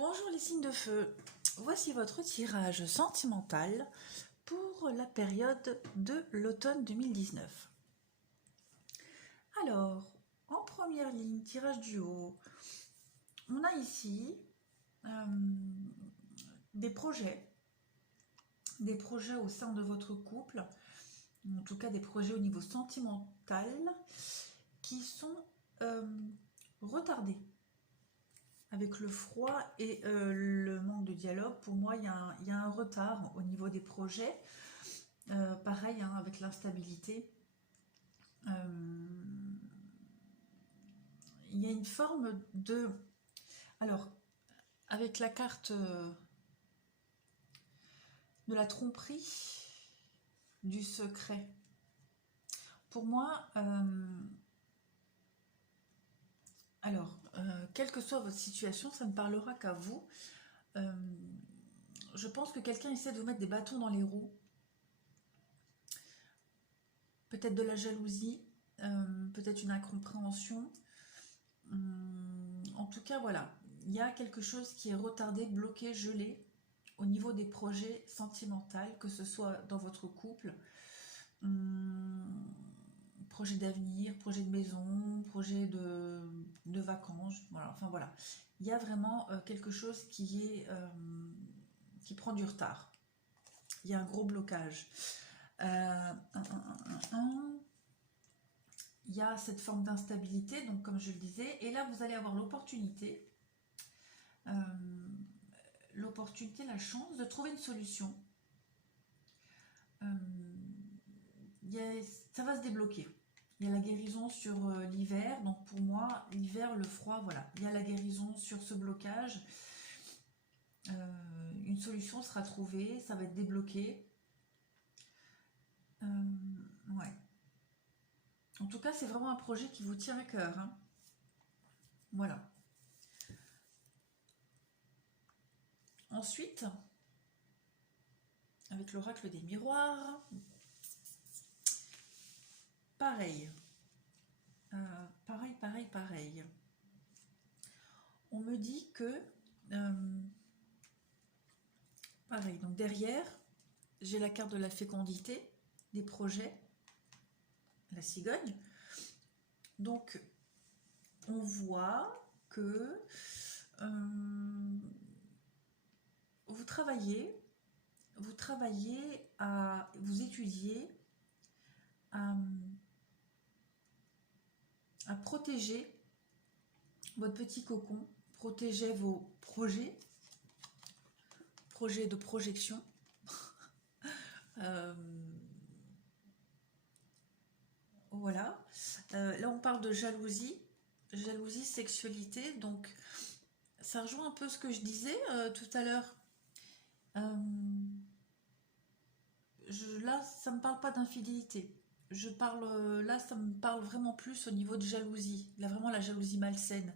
Bonjour les signes de feu, voici votre tirage sentimental pour la période de l'automne 2019. Alors, en première ligne, tirage du haut, on a ici des projets au sein de votre couple, en tout cas des projets au niveau sentimental, qui sont retardés. Avec le froid et le manque de dialogue, pour moi, il y a un retard au niveau des projets. Pareil, hein, avec l'instabilité. Il y a une forme de... Alors, avec la carte de la tromperie, du secret, pour moi... quelle que soit votre situation, ça ne parlera qu'à vous. Je pense que quelqu'un essaie de vous mettre des bâtons dans les roues. Peut-être de la jalousie, peut-être une incompréhension. En tout cas, voilà. Il y a quelque chose qui est retardé, bloqué, gelé au niveau des projets sentimentaux, que ce soit dans votre couple, projet d'avenir, projet de maison, projet de vacances, voilà, enfin voilà. Il y a vraiment quelque chose qui prend du retard. Il y a un gros blocage. Il y a cette forme d'instabilité, donc comme je le disais, et là vous allez avoir l'opportunité, la chance de trouver une solution. Ça va se débloquer. Il y a la guérison sur l'hiver, donc pour moi, l'hiver, le froid, voilà. Il y a la guérison sur ce blocage. Une solution sera trouvée, ça va être débloqué. Ouais. En tout cas, c'est vraiment un projet qui vous tient à cœur. Hein. Voilà. Ensuite, avec l'oracle des miroirs, pareil. Pareil. On me dit que... pareil, donc derrière, j'ai la carte de la fécondité, des projets, la cigogne. Donc, on voit que vous travaillez vous étudiez à protéger votre petit cocon, protéger vos projets de projection. Voilà. Là, on parle de jalousie, sexualité. Donc, ça rejoint un peu ce que je disais tout à l'heure. Là, ça ne me parle pas d'infidélité. Là, ça me parle vraiment plus au niveau de jalousie. Là, vraiment la jalousie malsaine.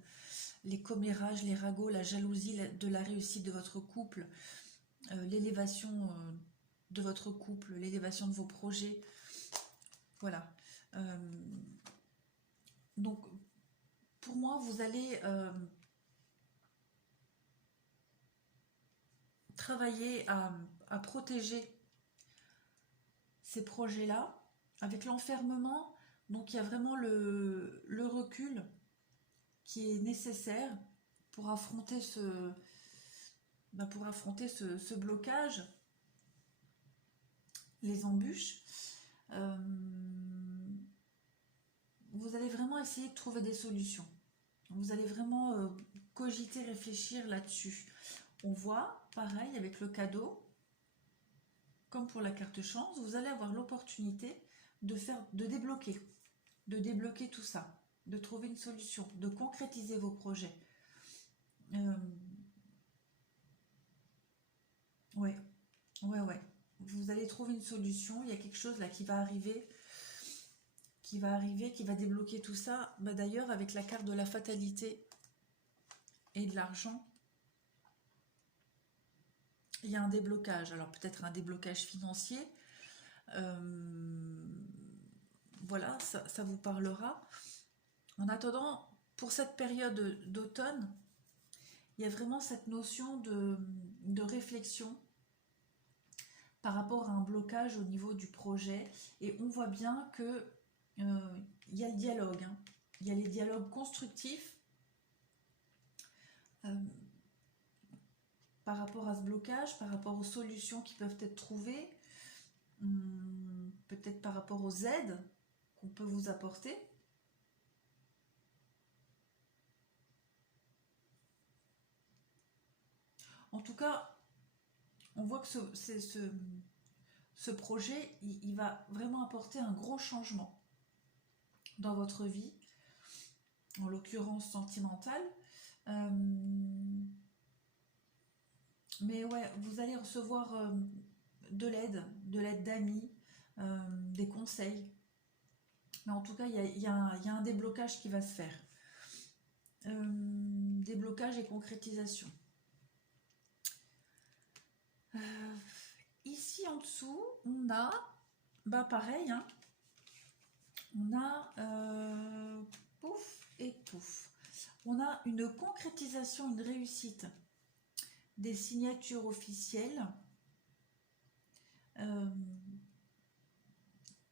Les commérages, les ragots, la jalousie de la réussite de votre couple, l'élévation de votre couple, l'élévation de vos projets. Voilà. Donc, pour moi, vous allez travailler à protéger ces projets-là avec l'enfermement. Donc, il y a vraiment le recul qui est nécessaire pour affronter ce blocage, les embûches. Vous allez vraiment essayer de trouver des solutions. Vous allez vraiment cogiter, réfléchir là-dessus. On voit, pareil, avec le cadeau, comme pour la carte chance, vous allez avoir l'opportunité de débloquer tout ça, de trouver une solution, de concrétiser vos projets. Ouais. Vous allez trouver une solution, il y a quelque chose là qui va arriver, qui va débloquer tout ça. D'ailleurs, avec la carte de la fatalité et de l'argent, il y a un déblocage. Alors peut-être un déblocage financier. Voilà, ça vous parlera. En attendant, pour cette période d'automne, il y a vraiment cette notion de réflexion par rapport à un blocage au niveau du projet. Et on voit bien que il y a le dialogue, hein. Il y a les dialogues constructifs euh, par rapport à ce blocage, par rapport aux solutions qui peuvent être trouvées, peut-être par rapport aux aides qu'on peut vous apporter. En tout cas, on voit que ce projet, il va vraiment apporter un gros changement dans votre vie, en l'occurrence sentimentale. Mais ouais, vous allez recevoir de l'aide d'amis, des conseils. Mais en tout cas, il y a un déblocage qui va se faire. Déblocage et concrétisation. Ici en dessous, on a, bah pareil, hein, on a pouf et pouf. On a une concrétisation, une réussite des signatures officielles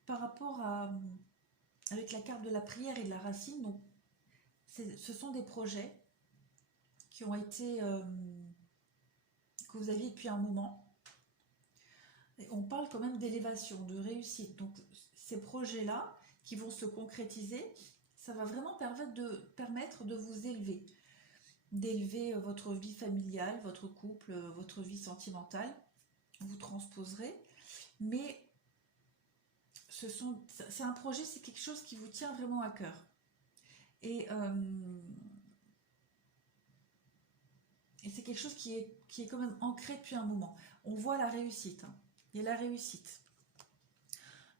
par rapport à, avec la carte de la prière et de la racine. Donc, ce sont des projets qui ont été, que vous aviez depuis un moment. Et on parle quand même d'élévation, de réussite. Donc, ces projets-là qui vont se concrétiser, ça va vraiment permettre de vous élever, d'élever votre vie familiale, votre couple, votre vie sentimentale. Vous transposerez, mais c'est un projet, c'est quelque chose qui vous tient vraiment à cœur. Et c'est quelque chose qui est quand même ancré depuis un moment. On voit la réussite, hein. Il y a la réussite.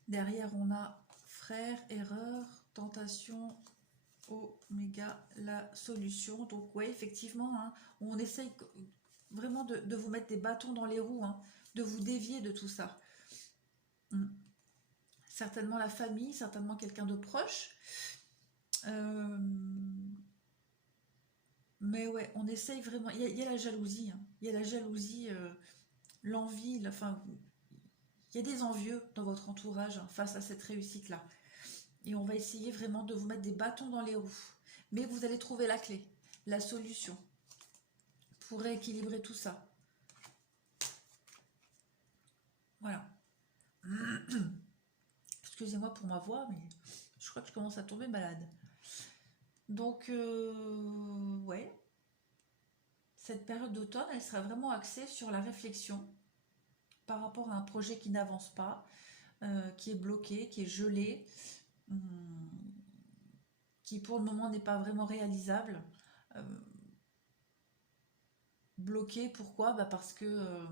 Derrière, on a frère, erreur, tentation, oméga, la solution. Donc ouais, effectivement, hein, on essaye vraiment de vous mettre des bâtons dans les roues, hein, de vous dévier de tout ça. Certainement la famille, certainement quelqu'un de proche. Mais ouais, on essaye vraiment. Il y a la jalousie, hein. Il y a la jalousie, l'envie, enfin, il y a des envieux dans votre entourage, hein, face à cette réussite-là. Et on va essayer vraiment de vous mettre des bâtons dans les roues. Mais vous allez trouver la clé, la solution pour rééquilibrer tout ça. Voilà. Excusez-moi pour ma voix, mais je crois que je commence à tomber malade. Donc, ouais. Cette période d'automne, elle sera vraiment axée sur la réflexion par rapport à un projet qui n'avance pas, qui est bloqué, qui est gelé, qui pour le moment n'est pas vraiment réalisable. Bloqué, pourquoi? Bah parce que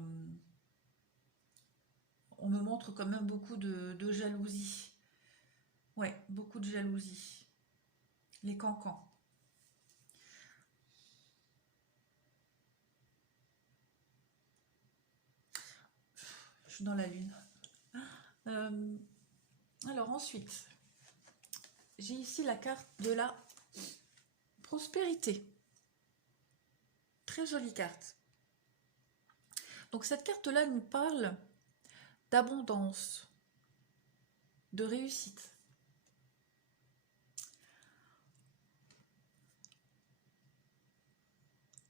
on me montre quand même beaucoup de jalousie. Ouais, beaucoup de jalousie. Les cancans. Je suis dans la lune. Alors ensuite, j'ai ici la carte de la prospérité. Très jolie carte. Donc cette carte-là nous parle d'abondance, de réussite.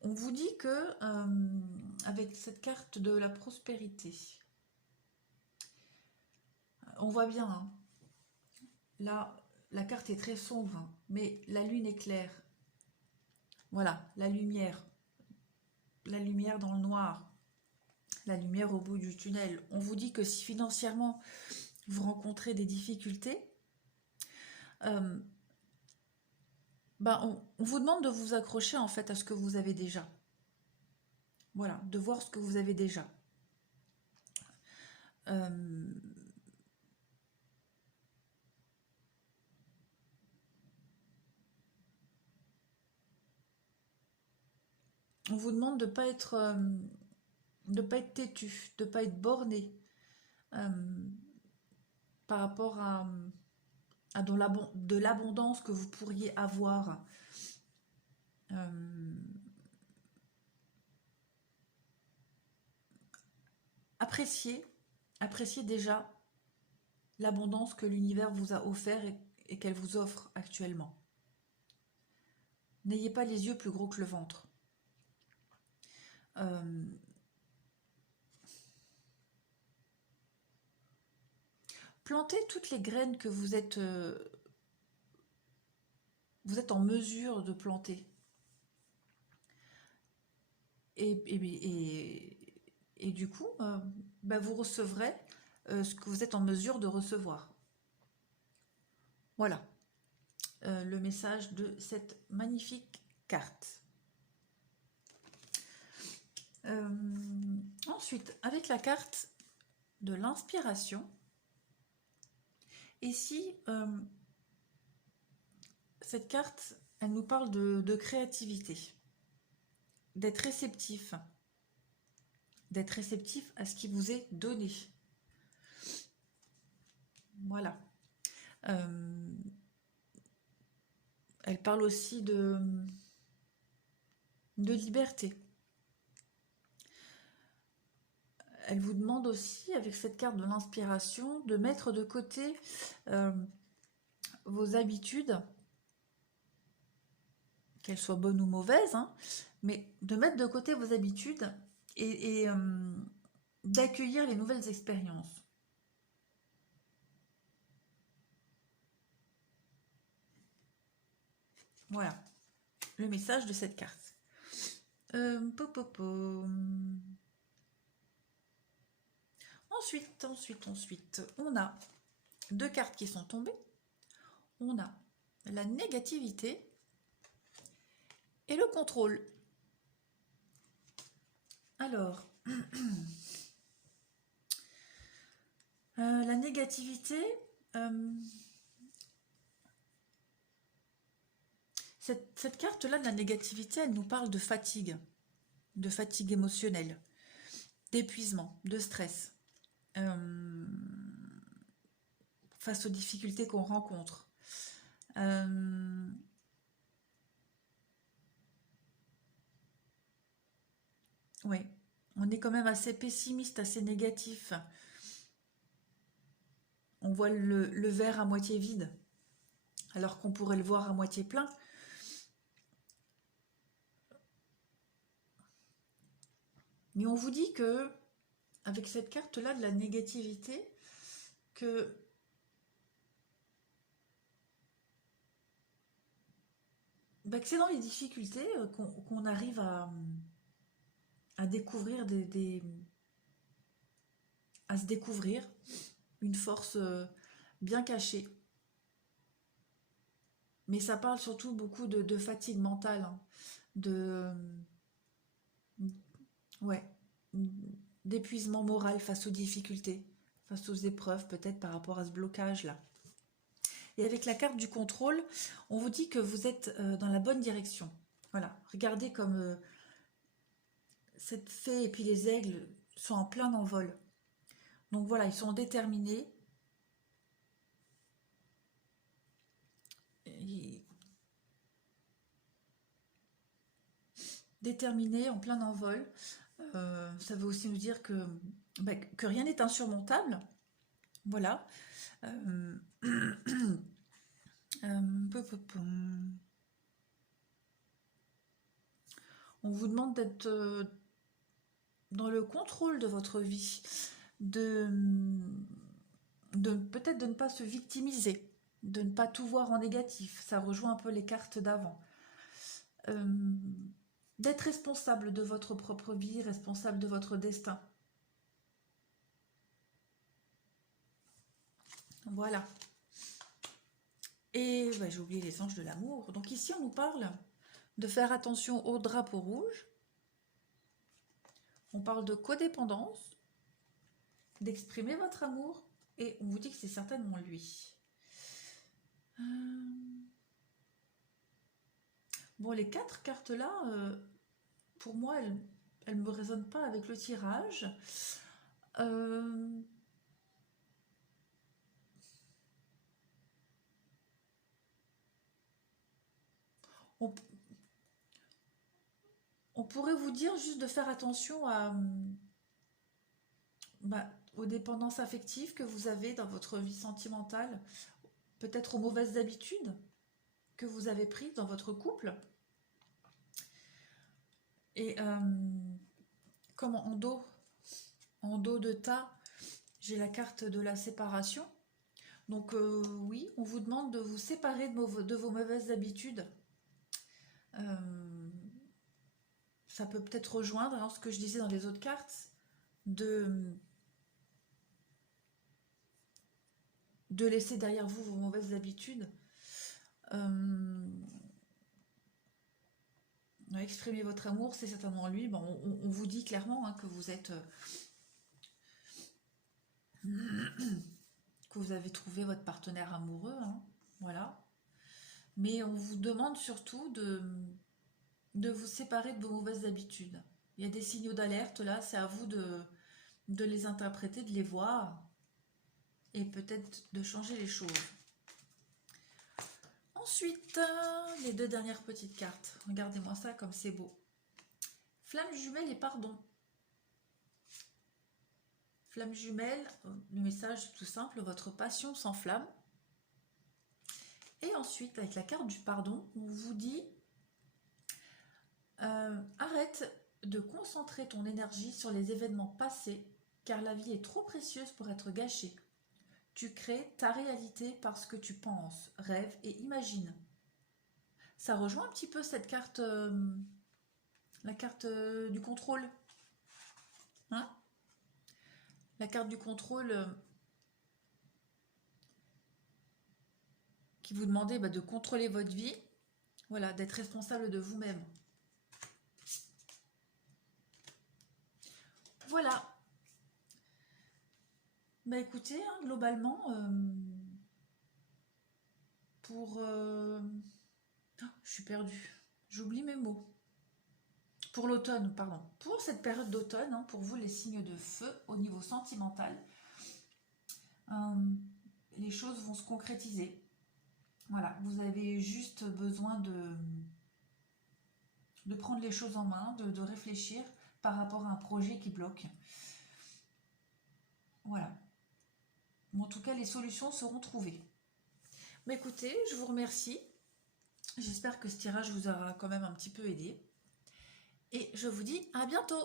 On vous dit que, avec cette carte de la prospérité, on voit bien, hein, là, la carte est très sombre, hein, mais la lune est claire. Voilà, la lumière dans le noir, la lumière au bout du tunnel. On vous dit que si financièrement vous rencontrez des difficultés, on vous demande de vous accrocher en fait à ce que vous avez déjà. Voilà, de voir ce que vous avez déjà. On vous demande de ne pas être têtu, de ne pas être borné par rapport à de l'abondance que vous pourriez avoir. appréciez déjà l'abondance que l'univers vous a offert et qu'elle vous offre actuellement. N'ayez pas les yeux plus gros que le ventre. Plantez toutes les graines que vous êtes en mesure de planter. Et du coup, vous recevrez ce que vous êtes en mesure de recevoir. Voilà le message de cette magnifique carte. Ensuite, avec la carte de l'inspiration, et si cette carte, elle nous parle de créativité, d'être réceptif à ce qui vous est donné. Voilà. Elle parle aussi de liberté. Elle vous demande aussi, avec cette carte de l'inspiration, de mettre de côté vos habitudes, qu'elles soient bonnes ou mauvaises, hein, mais de mettre de côté vos habitudes et d'accueillir les nouvelles expériences. Voilà le message de cette carte. Ensuite, on a deux cartes qui sont tombées. On a la négativité et le contrôle. Alors, la négativité, cette carte-là de la négativité, elle nous parle de fatigue émotionnelle, d'épuisement, de stress, face aux difficultés qu'on rencontre. Oui, on est quand même assez pessimiste, assez négatif. On voit le verre à moitié vide, alors qu'on pourrait le voir à moitié plein. Mais on vous dit que, avec cette carte-là de la négativité, que c'est dans les difficultés qu'on arrive à découvrir à se découvrir une force bien cachée. Mais ça parle surtout beaucoup de fatigue mentale, hein, d'épuisement moral face aux difficultés, face aux épreuves, peut-être par rapport à ce blocage-là. Et avec la carte du contrôle, on vous dit que vous êtes dans la bonne direction. Voilà, regardez comme cette fée et puis les aigles sont en plein envol. Donc voilà, ils sont déterminés. Déterminés, en plein envol. Ça veut aussi nous dire que rien n'est insurmontable. Voilà. On vous demande d'être dans le contrôle de votre vie, peut-être de ne pas se victimiser, de ne pas tout voir en négatif. Ça rejoint un peu les cartes d'avant. D'être responsable de votre propre vie, responsable de votre destin. Voilà. Et j'ai oublié les anges de l'amour. Donc ici, on nous parle de faire attention au drapeau rouge. On parle de codépendance, d'exprimer votre amour, et on vous dit que c'est certainement lui. Bon, les quatre cartes-là, pour moi, elles ne me résonnent pas avec le tirage. On pourrait vous dire juste de faire attention à aux dépendances affectives que vous avez dans votre vie sentimentale, peut-être aux mauvaises habitudes que vous avez prises dans votre couple. Et comme en dos de tas, j'ai la carte de la séparation. Donc oui, on vous demande de vous séparer de vos mauvaises habitudes. Ça peut peut-être rejoindre ce que je disais dans les autres cartes, de laisser derrière vous vos mauvaises habitudes. Exprimer votre amour, c'est certainement lui. Bon, on vous dit clairement que vous êtes... que vous avez trouvé votre partenaire amoureux. Voilà. Mais on vous demande surtout de vous séparer de vos mauvaises habitudes. Il y a des signaux d'alerte là, c'est à vous de les interpréter, de les voir et peut-être de changer les choses. Ensuite, les deux dernières petites cartes. Regardez-moi ça comme c'est beau. Flamme jumelle et pardon. Flamme jumelle, le message tout simple, votre passion s'enflamme. Et ensuite, avec la carte du pardon, on vous dit arrête de concentrer ton énergie sur les événements passés, car la vie est trop précieuse pour être gâchée. Tu crées ta réalité parce que tu penses, rêves et imagines. Ça rejoint un petit peu cette carte, la carte du contrôle. La carte du contrôle qui vous demandait de contrôler votre vie, voilà, d'être responsable de vous-même. Voilà. Écoutez, globalement, je suis perdue. J'oublie mes mots. Pour l'automne, pardon. Pour cette période d'automne, pour vous, les signes de feu au niveau sentimental, les choses vont se concrétiser. Voilà, vous avez juste besoin de prendre les choses en main, de réfléchir par rapport à un projet qui bloque. Voilà. En tout cas, les solutions seront trouvées. Écoutez, je vous remercie. J'espère que ce tirage vous aura quand même un petit peu aidé. Et je vous dis à bientôt!